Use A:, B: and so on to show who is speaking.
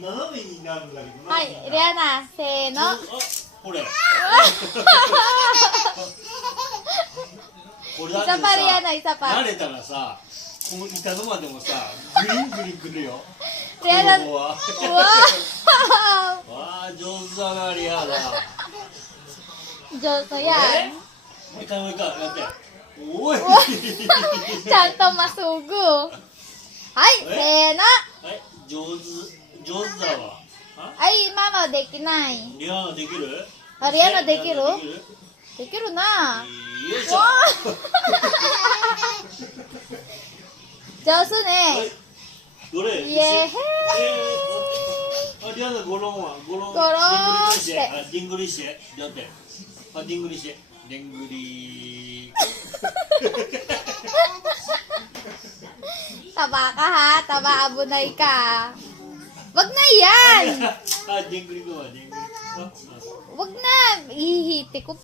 A: 斜めになるんだけどな
B: はい、レアナ、せーの。
A: あ これこれだって
B: イサパリアナ、イサ
A: 慣
B: パ。
A: れたらさこの板の間でもさグリングリンくるよ。
B: レアナ、うわ
A: わあ上手だなリアナ
B: ー上手や
A: え？もう一回もう一回やって。おい。
B: ちゃんとまっすぐ。はい、せーの。のできない
A: いやできる
B: あれやのできる
A: できる
B: な上手ね
A: どれ
B: イエーイ
A: あ、リアナゴロンはゴロン
B: ゴロン
A: してあ、ディングリしてやってあ、ディングリしてディングリ
B: ー Wag na yan!
A: Ah, jingle ko
B: Wag na! Ihihiti ko.